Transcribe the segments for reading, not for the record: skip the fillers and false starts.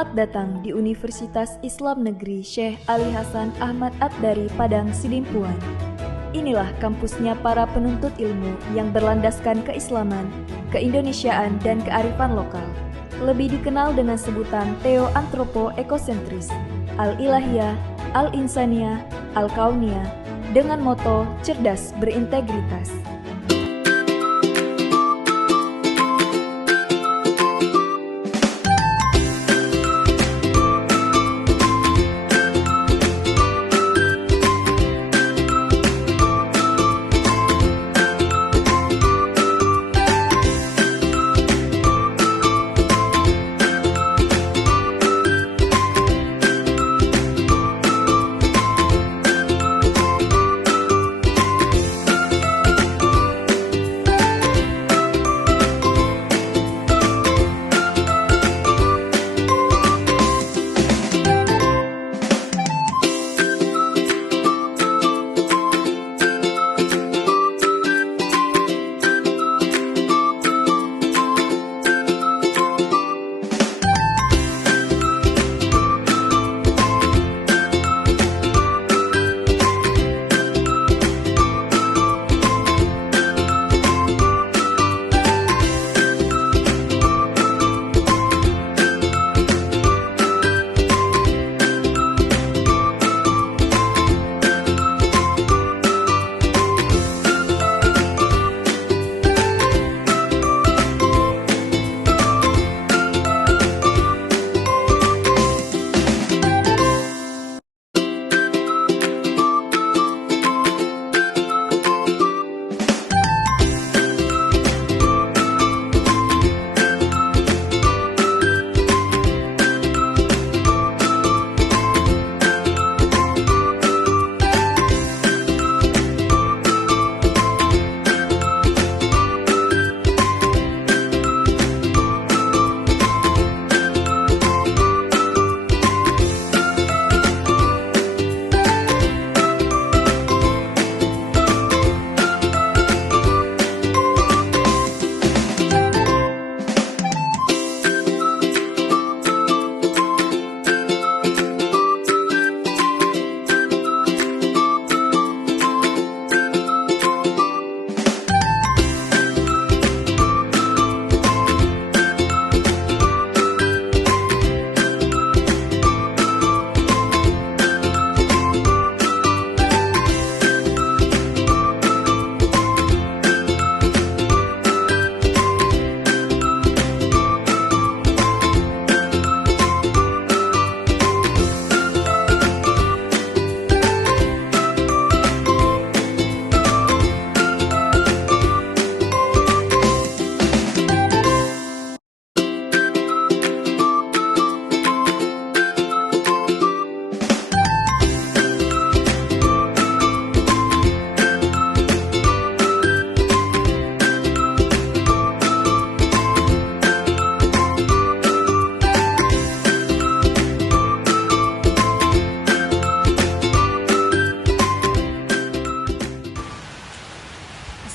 Selamat datang di Universitas Islam Negeri Syekh Ali Hasan Ahmad At-Dari Padang Sidimpuan. Inilah kampusnya para penuntut ilmu yang berlandaskan keislaman, keindonesiaan, dan kearifan lokal. Lebih dikenal dengan sebutan Theo-Antropo-Ekosentris, Al-Ilahiyah, Al-Insaniyah, Al-Kauniyah, dengan moto cerdas berintegritas.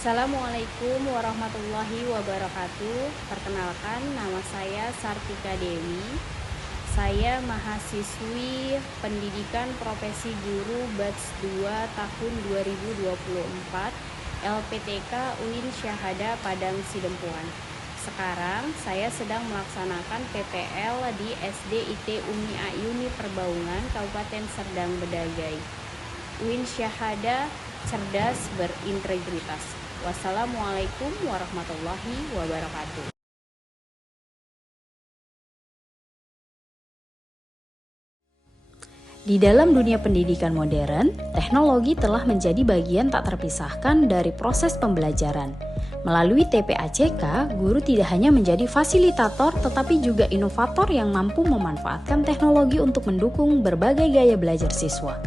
Assalamualaikum warahmatullahi wabarakatuh. Perkenalkan, nama saya Sartika Dewi. Saya mahasiswi Pendidikan Profesi Guru Batch 2 tahun 2024 LPTK UIN Syahada Padang Sidempuan. Sekarang saya sedang melaksanakan PPL di SDIT Umi Ayuni Perbaungan Kabupaten Serdang Bedagai. UIN Syahada cerdas berintegritas. Wassalamualaikum warahmatullahi wabarakatuh. Di dalam dunia pendidikan modern, teknologi telah menjadi bagian tak terpisahkan dari proses pembelajaran. Melalui TPACK, guru tidak hanya menjadi fasilitator tetapi juga inovator yang mampu memanfaatkan teknologi untuk mendukung berbagai gaya belajar siswa.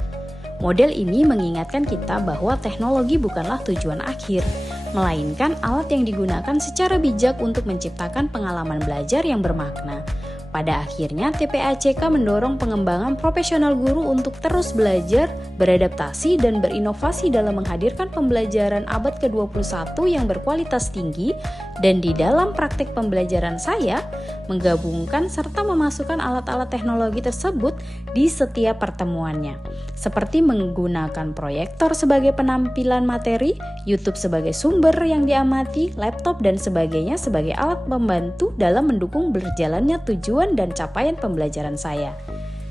Model ini mengingatkan kita bahwa teknologi bukanlah tujuan akhir, melainkan alat yang digunakan secara bijak untuk menciptakan pengalaman belajar yang bermakna. Pada akhirnya, TPACK mendorong pengembangan profesional guru untuk terus belajar, beradaptasi, dan berinovasi dalam menghadirkan pembelajaran abad ke-21 yang berkualitas tinggi, dan di dalam praktek pembelajaran saya, menggabungkan serta memasukkan alat-alat teknologi tersebut di setiap pertemuannya, seperti menggunakan proyektor sebagai penampilan materi, YouTube sebagai sumber yang diamati, laptop, dan sebagainya sebagai alat membantu dalam mendukung berjalannya tujuan dan capaian pembelajaran saya.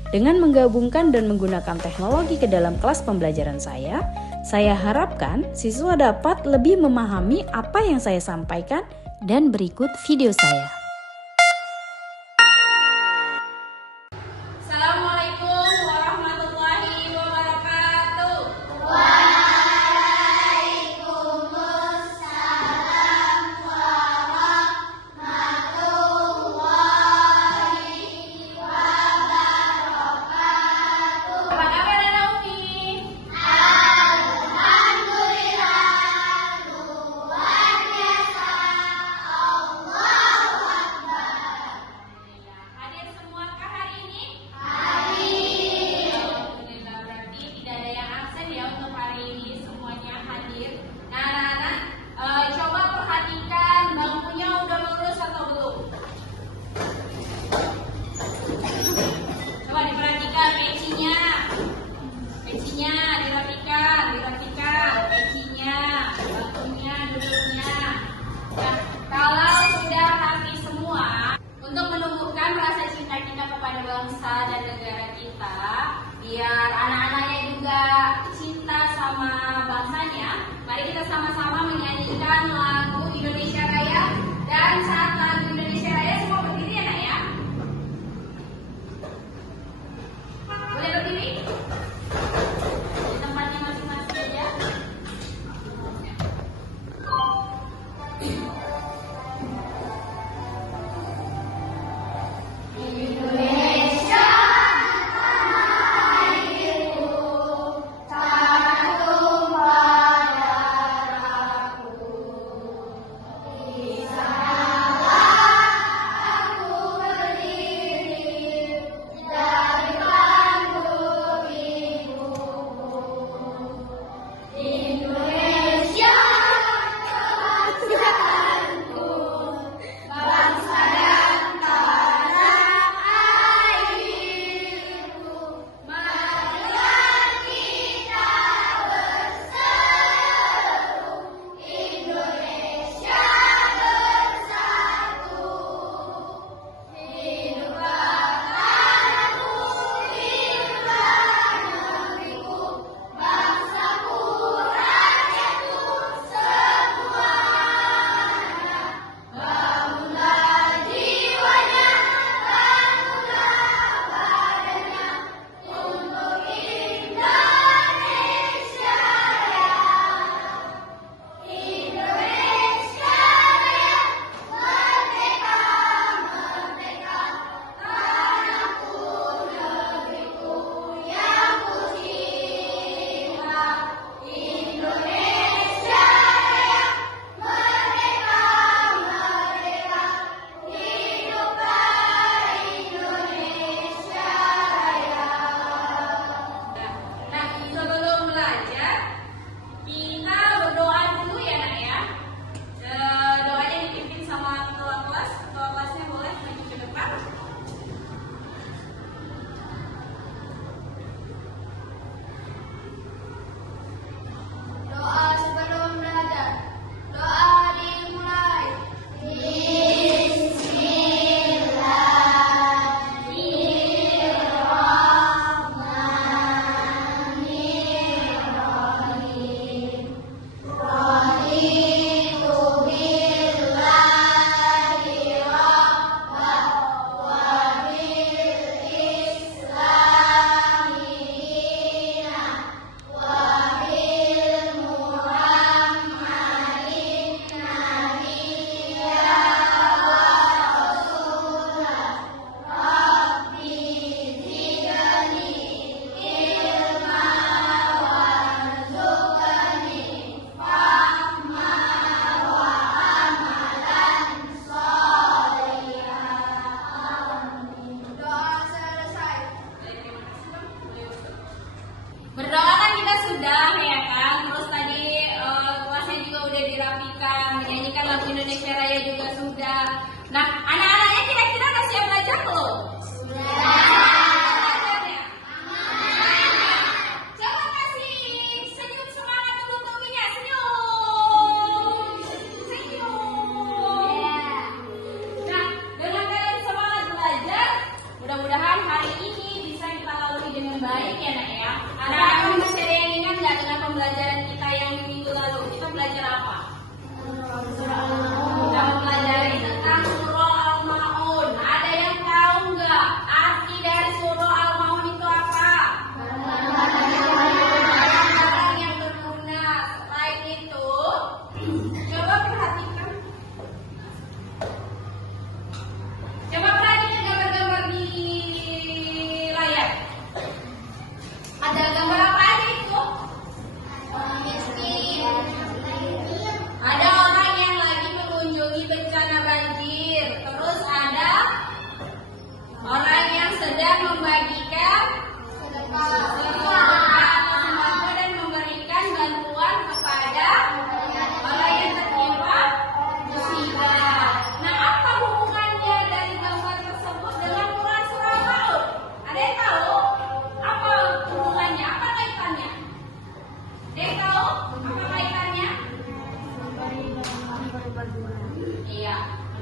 Dengan menggabungkan dan menggunakan teknologi ke dalam kelas pembelajaran saya harapkan siswa dapat lebih memahami apa yang saya sampaikan, dan berikut video saya. Assalamualaikum warahmatullahi wabarakatuh. Apa kabar Naomi?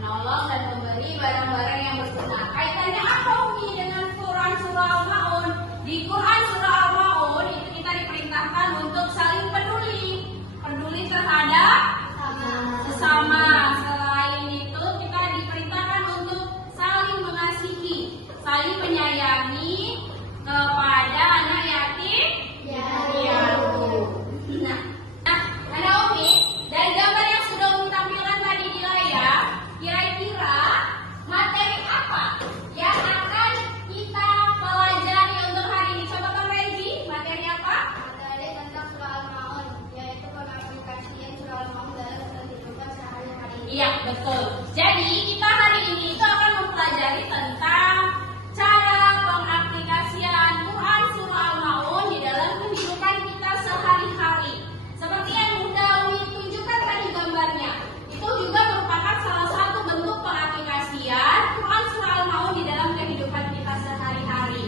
menolong dan memberi barang-barang yang berguna. Kaitannya apa Umi dengan Quran surah Al-Maun? Di Quran surah Al-Maun itu kita diperintahkan untuk saling peduli terhadap sesama. Selain itu kita diperintahkan untuk saling mengasihi, saling menyayangi kepada anak yatim piatu. Nah, ada Umi, dari gambar yang sudah Umi tampilkan tadi di layar, kira-kira materi apa yang akan kita pelajari untuk hari ini? Coba Kak Regi, materi apa? Materi tentang surah Al-Maun, yaitu pengaplikasian surah Al-Maun dalam kehidupan sehari-hari. Iya, betul. Jadi kita hari ini itu akan mempelajari tentang cara pengaplikasian Quran surah Al-Maun di dalam kehidupan kita sehari-hari. Seperti yang sudah Umi tunjukkan tadi gambarnya, itu juga merupakan salah satu bentuk pengaplikasian Quran surah Al-Maun di dalam kehidupan kita sehari-hari.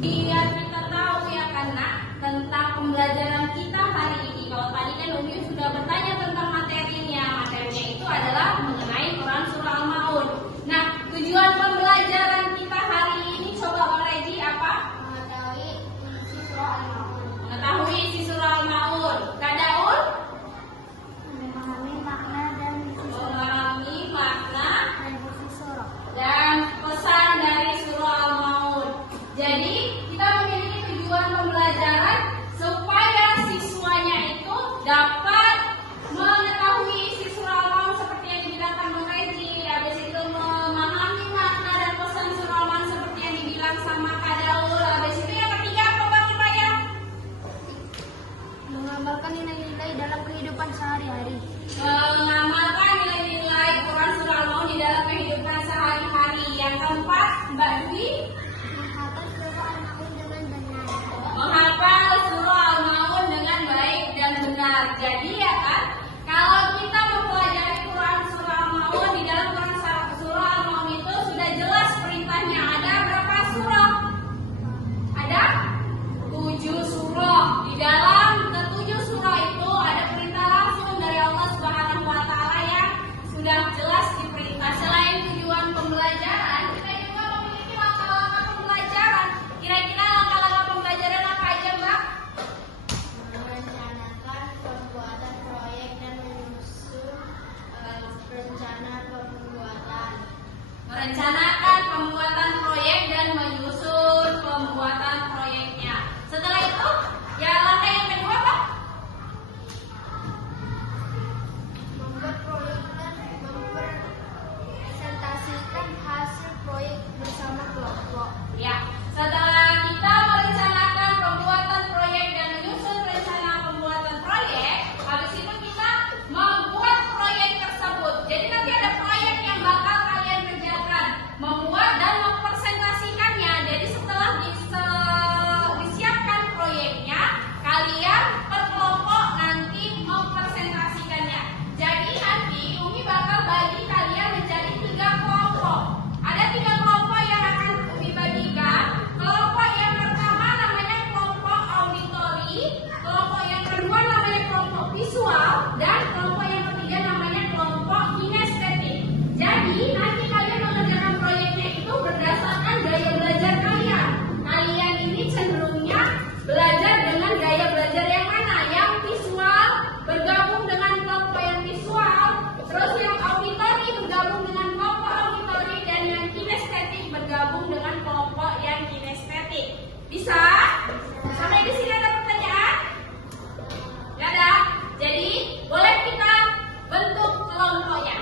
Biar kita tahu ya karena tentang pembelajaran kita hari ini. Kalau tadi kan Umi sudah bertanya tentang materinya. Materinya itu adalah mengenai Quran surah Al-Maun. Nah, tujuan pembelajaran kita hari ini coba Bang Regi apa? Mengetahui isi surah Al-Maun. Mengetahui isi surah Al-Maun. Kak Daul? Memahami makna dan Memahami makna isi surah. dan pesan dari surah Al-Maun. Jadi kita memiliki tujuan pembelajaran supaya siswanya itu dapat mengetahui isi surah Al-Maun seperti yang dibilangkan Bang Regi. Habis itu memahami makna dan pesan surah Al-Maun seperti yang dibilang sama Kak Daul. Habis itu yang ketiga apa Bang Ripaya? Mengamalkan nilai-nilai dalam kehidupan sehari-hari. Mengamalkan nilai-nilai Quran surah Al-Maun di dalam kehidupan sehari-hari. Yang keempat, Mbak Dwi, Menghafal surah Al-Maun dengan menghafal surah Al-Maun dengan baik dan benar. Jadi ya kan, kalau kita mempelajari Quran surah Al-Maun di dalam Quran surah Al-Maun itu sudah jelas perintahnya. Ada berapa surah? Ada 7 surah. Di dalam ke-7 surah itu ada perintah langsung dari Allah Subhanahu wa taala yang sudah jelas diperintah. Selain tujuan pembelajaran, kita juga memiliki langkah-langkah pembelajaran. Kira-kira langkah-langkah pembelajaran apa aja, Mbak? merencanakan pembuatan proyek dan menyusun rencana pembuatan. Merencanakan pembuatan proyek dan menyusun pembuatan proyeknya. Setelah itu, ya langkah yang kedua apa? Membuat proyek dan mempresentasikan hasil proyek bersama kelompok. Ya, setelah kita merencanakan pembuatan proyek dan menyusun rencana pembuatan proyek, habis itu kita membuat proyek tersebut. Jadi nanti ada proyek yang bakal kalian kerjakan, membuat dan mempresentasikannya. Jadi setelah disiapkan proyeknya, kalian per kelompok nanti mempresentasikannya. Jadi nanti Umi bakal bagi kalian menjadi 3 kelompok. Ada 3 kelompok yang akan Umi bagikan. Kelompok yang pertama namanya kelompok auditori, kelompok yang kedua namanya kelompok visual, dan kelompok yang ketiga namanya kelompok kinestetik. Jadi nanti kalian mengerjakan proyeknya itu berdasarkan gaya belajar kalian. Kalian ini cenderungnya belajar dengan gaya belajar yang mana? Yang visual bergabung dengan kelompok yang visual, terus yang auditori bergabung dengan kelompok auditori, dan yang kinestetik bergabung dengan kelompok yang kinestetik. Bisa? Sampai di sini ada pertanyaan? Nggak ada? Jadi boleh kita bentuk kelompoknya.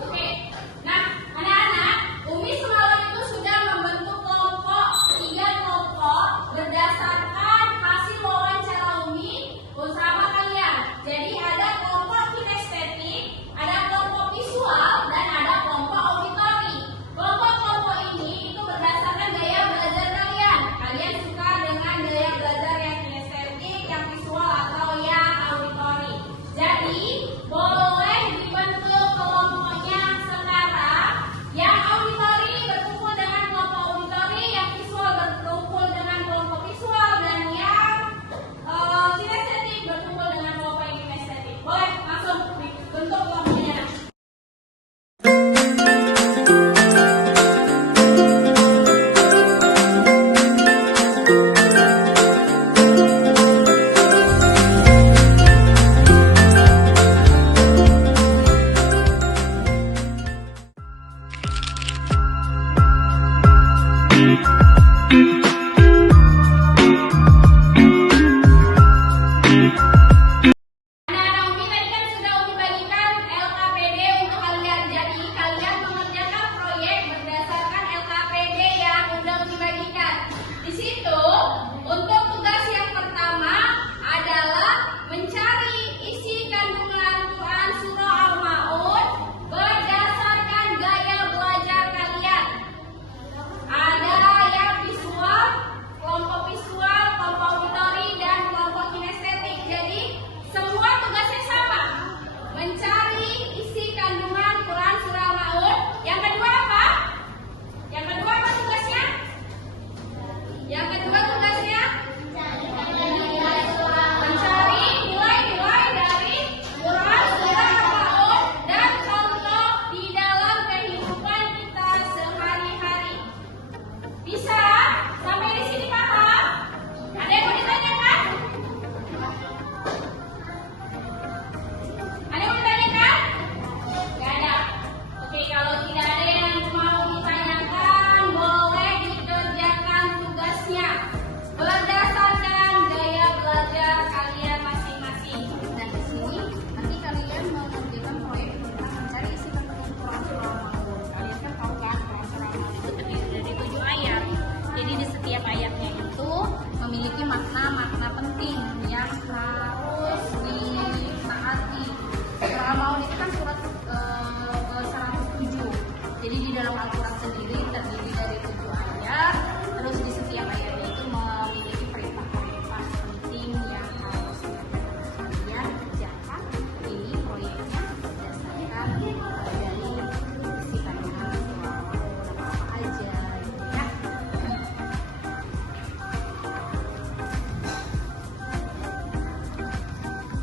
Oke. Nah, anak-anak, Umi semalam itu sudah membentuk kelompok 3 kelompok berdasarkan hasil wawancara Umi bersama kalian. Jadi ada kelompok kinestetik, ada kelompok visual, dan ada kelompok auditori. Kelompok-kelompok ini itu berdasarkan gaya belajar kalian. Kalian suka dengan gaya belajar yang kinestetik, yang visual, atau yang auditori. Jadi boleh dibentuk kelompoknya sekarang. Yang auditori berkumpul dengan kelompok auditori, yang visual berkumpul dengan kelompok visual, dan yang kinestetik berkumpul dengan kelompok yang kinestetik.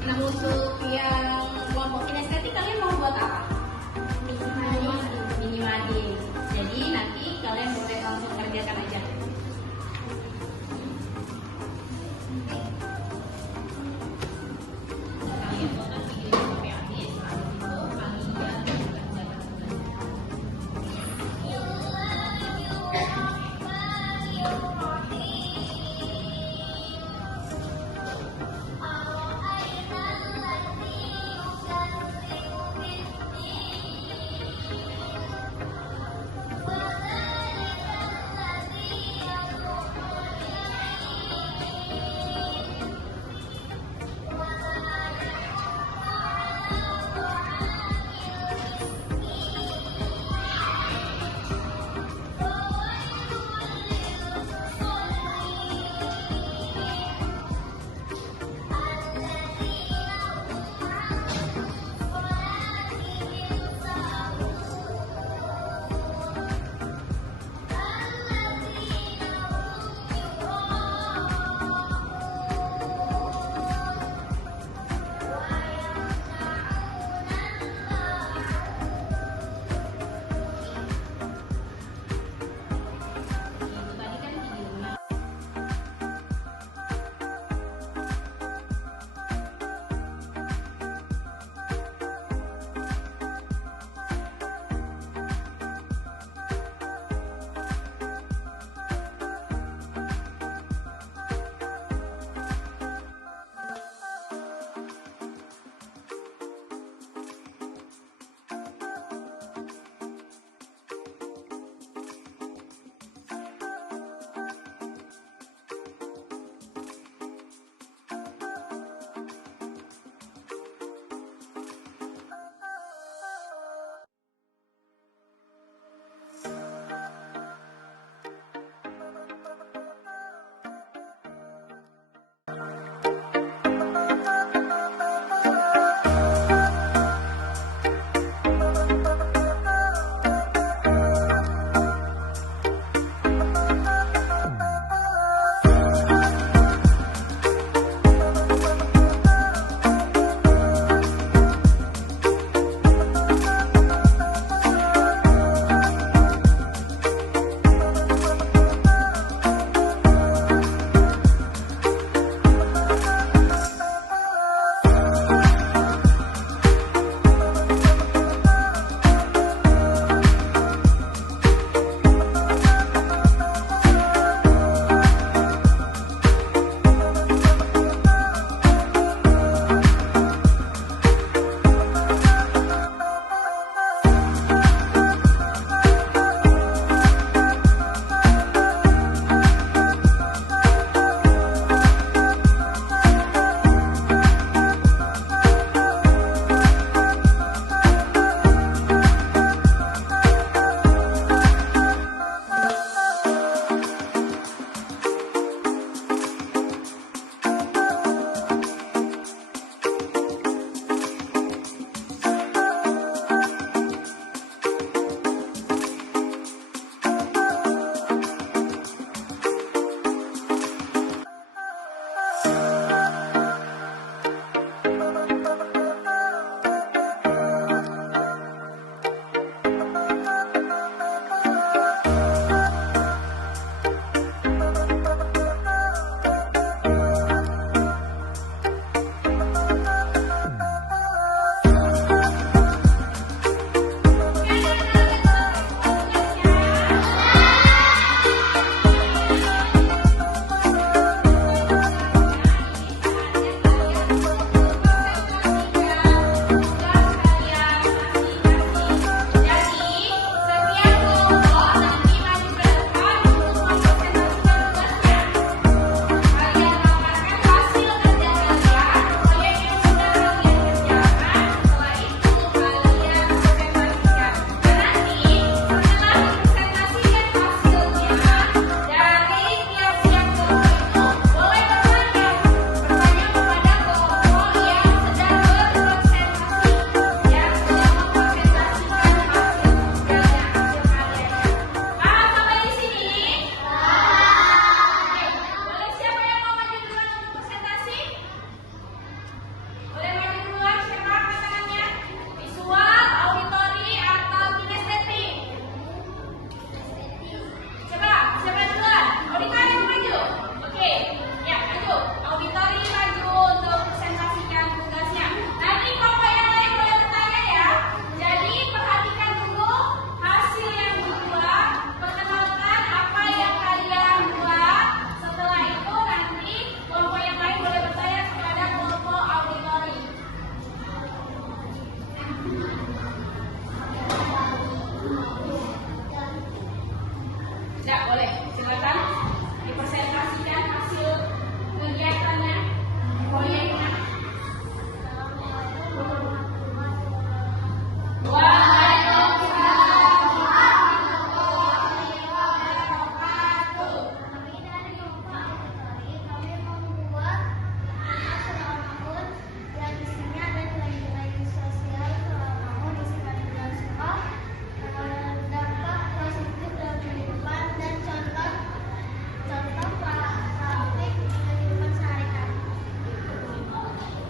Nah, untuk yang kelompok kinestetik kalian mau buat apa? Mini mading. Jadi nanti kalian boleh langsung kerjakan aja. Kalian buatkan video sampai habis, habis itu kalian kerjakan tugasnya.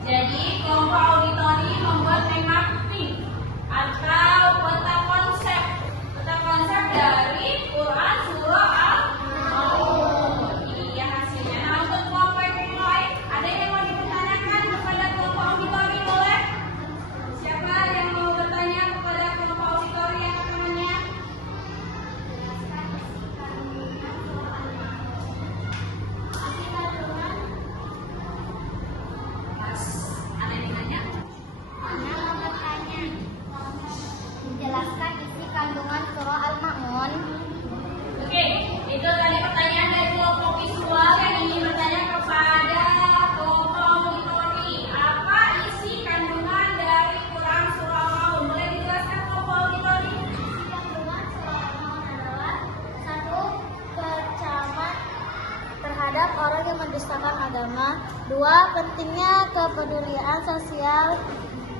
Jadi kelompok auditori membuat mind mapping atau peta konsep. Peta konsep dari Quran surah Al-Maun. Iya hasilnya. Nah untuk kelompok yang lain, ada yang mau dipertanyakan kepada kelompok auditori boleh? Siapa yang mau bertanya kepada kelompok auditori yang namanya? Ada yang nanya? Ana mau bertanya. Jelaskan isi kandungan surah Al-Ma'un. Oke, itu tadi pertanyaan dari kelompok visual yang ingin bertanya kepada kelompok auditori. Apa isi kandungan dari Quran surah Al-Maun? Boleh dijelaskan kelompok auditori? Isi kandungan surah Al-Ma'un adalah satu, kecaman terhadap orang yang mendustakan agama. Dua, pentingnya kepedulian sosial.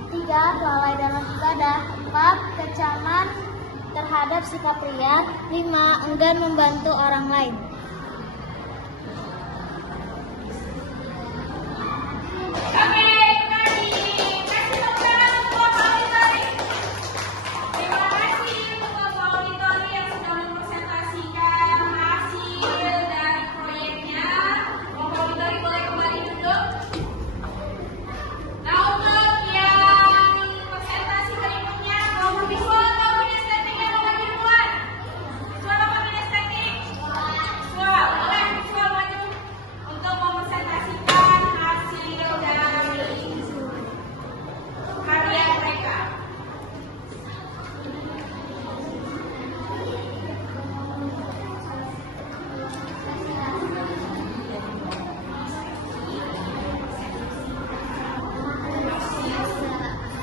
Tiga, lalai dalam ibadah. Empat, kecaman terhadap sikap ria. Lima, enggan membantu orang lain. Oke, kasih tepuk tangan untuk kelompok auditori. Terima kasih untuk kelompok auditori yang sudah mempresentasikan hasil dari proyeknya. Kelompok auditori boleh kembali duduk. Nah untuk yang presentasi berikutnya, kelompok visual atau kinestetik yang mau maju duluan? Visual apa kinestetik? Visual, boleh visual maju untuk mempresentasikan hasil dari karya mereka.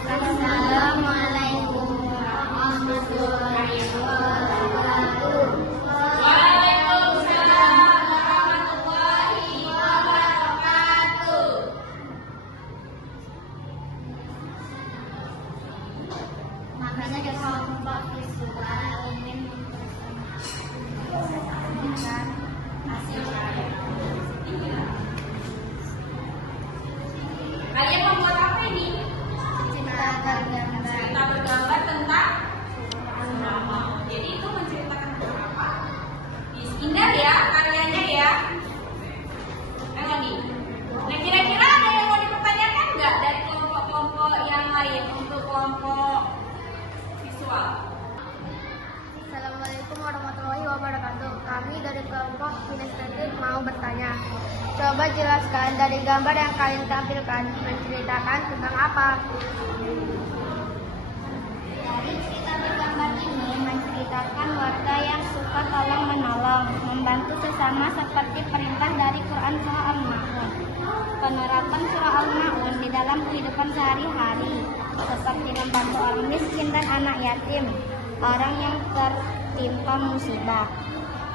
Assalamualaikum warahmatullahi wabarakatuh. Waalaikumsalam warahmatullahi wabarakatuh. Makanya dari kelompok visual ingin mempresentasikan hasil karya. Kalian membuat apa ini? Cerita bergambar. Cerita bergambar tentang surah Al-Maun. Jadi itu menceritakan tentang apa? Indah ya karyanya ya. Emang nih. Nah kira-kira ada yang mau dipertanyakan nggak dari kelompok-kelompok yang lain untuk kelompok visual? Assalamualaikum warahmatullahi wabarakatuh. Kami dari kelompok kinestetik mau bertanya. Coba jelaskan dari gambar yang kalian tampilkan menceritakan tentang apa? Dari cerita bergambar ini menceritakan warga yang suka tolong menolong, membantu sesama seperti perintah dari Quran surah Al-Ma'un. Penerapan surah Al-Ma'un di dalam kehidupan sehari-hari, seperti membantu orang miskin dan anak yatim, orang yang tertimpa musibah.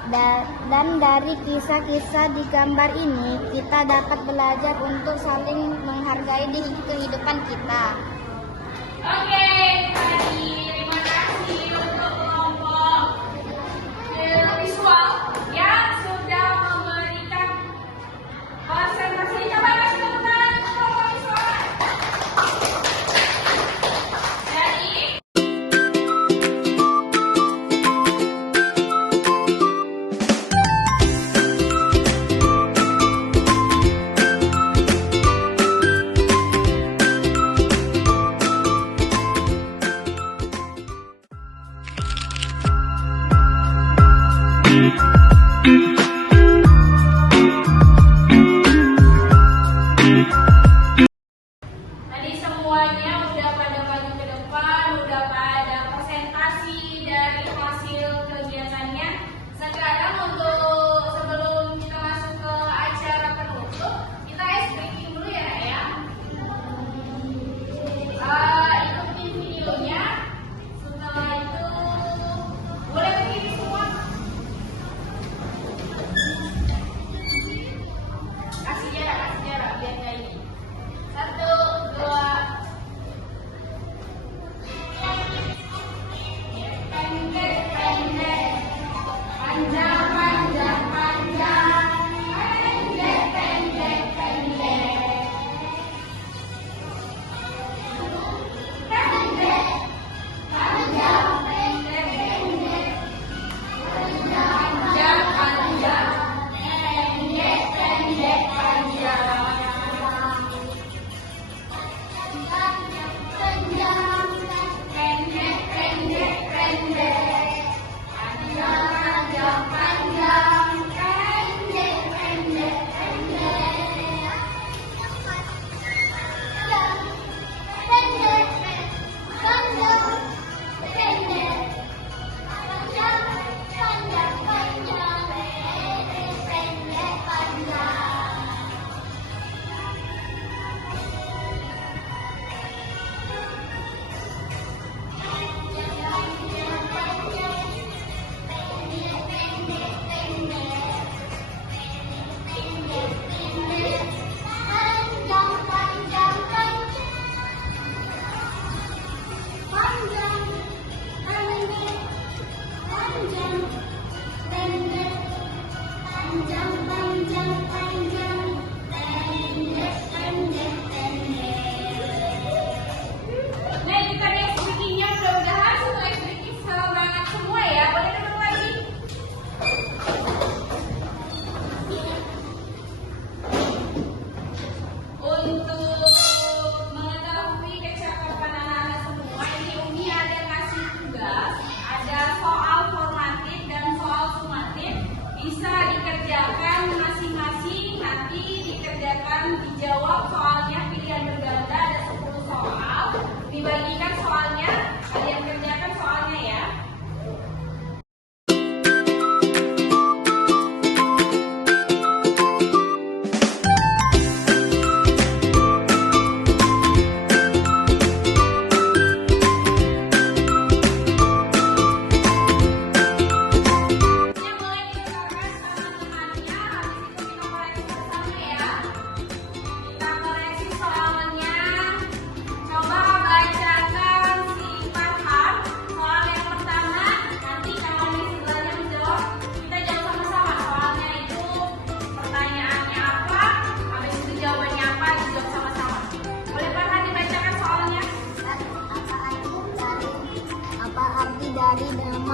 Dan dari kisah-kisah di gambar ini, kita dapat belajar untuk saling menghargai di kehidupan kita. Oke, terima kasih untuk kelompok visual yang sudah memberikan presentasi. Coba kasih tepuk tangan untuk kelompok visual. Jadi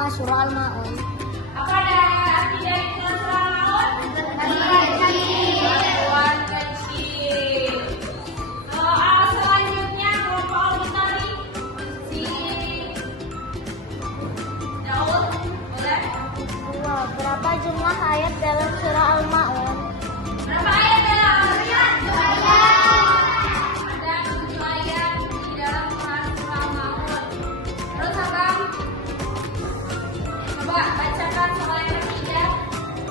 pertama surah Al-Maun. Apa arti dari surah Al-Maun? Bantuan kecil. Soal selanjutnya kelompok Al-Mutari. Si Daud, boleh? 2. Berapa jumlah ayat dalam surah Al-Maun? Berapa ayat dalam Al-Quran? Ada 7 ayat di dalam surah Al-Maun. Terus Abang, coba bacakan soal yang ketiga.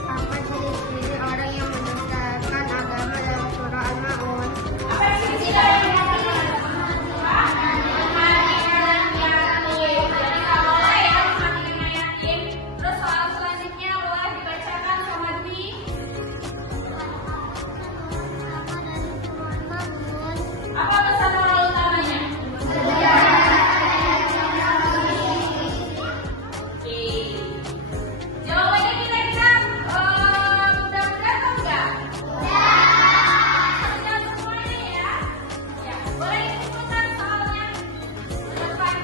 Apa ciri-ciri orang yang mendaftarkan agama dalam surah Al-Maun? Apa ciri-ciri dari yang mematikan yatim? Jadi nggak boleh ya mematikan yatim. Terus soal selanjutnya boleh dibacakan sama Dwi. Apa pesan moral utamanya? Oke. Jawabannya kira-kira udah atau enggak? Udah semuanya ya. Ya, boleh dikumpulkan soalnya. Depan.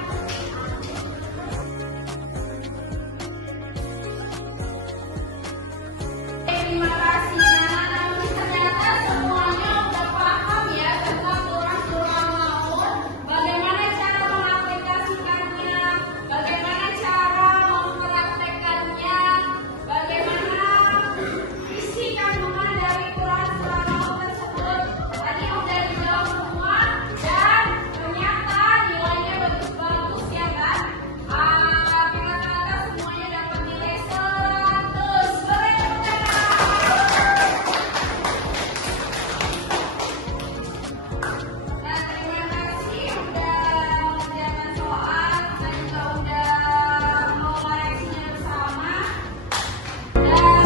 Terima kasih Nana. Ternyata semuanya udah paham ya tentang surah Al-Maun. Bagaimana cara mengaplikasikannya, bagaimana cara mempraktekannya, bagaimana isi kandungan dari surah Al-Maun tersebut. Tadi udah dijawab semua dan ternyata nilainya bagus-bagus ya kan? Rata-rata semuanya dapat nilai 100. Boleh tepuk tangan. Nah, terima kasih udah mengerjakan soal, kita juga udah mau koreksinya bersama. Dan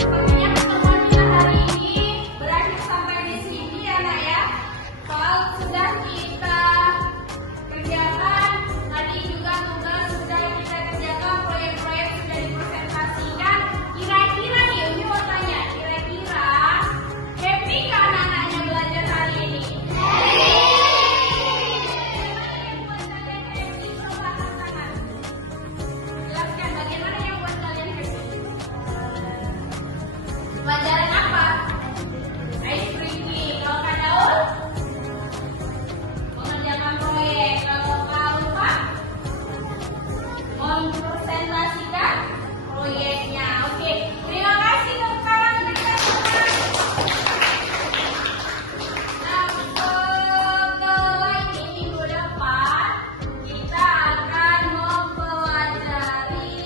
sepertinya pertemuan kita hari ini berakhir sampai di sini ya nak ya. Soal sudah kita kerjakan, tadi juga tugas sudah kita kerjakan, proyek-proyek sudah dipresentasikan. Kira-kira nih, Umi mau tanya, kira-kira happy kan anak-anaknya belajar hari ini? Coba angkat tangan. Jelaskan bagaimana yang buat kalian happy. Pelajaran apa? Ice cream. Kalau Kak Daud? Mengerjakan proyek. Kalau Kak Ulfa? Mempresentasikan proyeknya. Oke. Terima kasih tepuk tangan untuk kita semua. Nah, setelah ini minggu depan kita akan mempelajari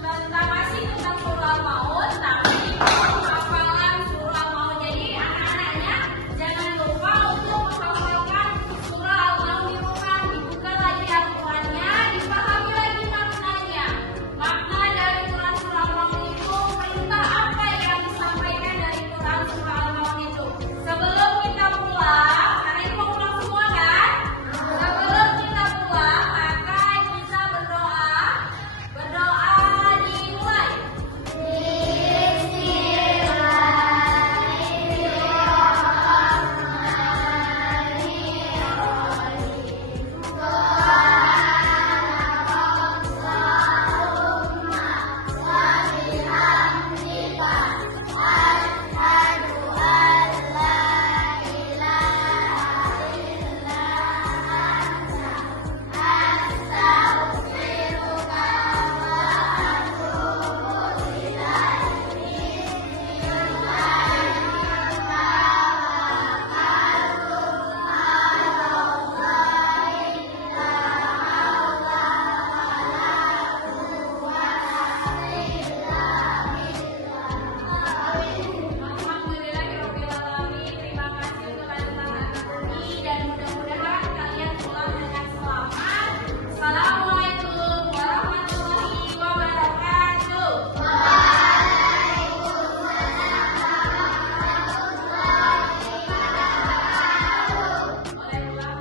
tentang masih tentang surah Al-Maun, tapi hafalan surah Al-Maun. Jadi anak-anaknya jangan lupa untuk menghafalkan surah Al-Maun di rumah, dibuka lagi Al-Qurannya, dipahami lagi maknanya. Makna dari Quran surah Al-Maun itu, perintah apa yang disampaikan dari Quran surah Al-Maun itu. Sebelum kita pulang, karena ini mau pulang semua kan? Sebelum kita pulang, maka kita berdoa. Berdoa dimulai. Alhamdulillahirobbilalamin. Terima kasih untuk anak-anak kami dan mudah-mudahan kalian pulang dengan selamat. Assalamualaikum warahmatullahi wabarakatuh. Boleh pulang.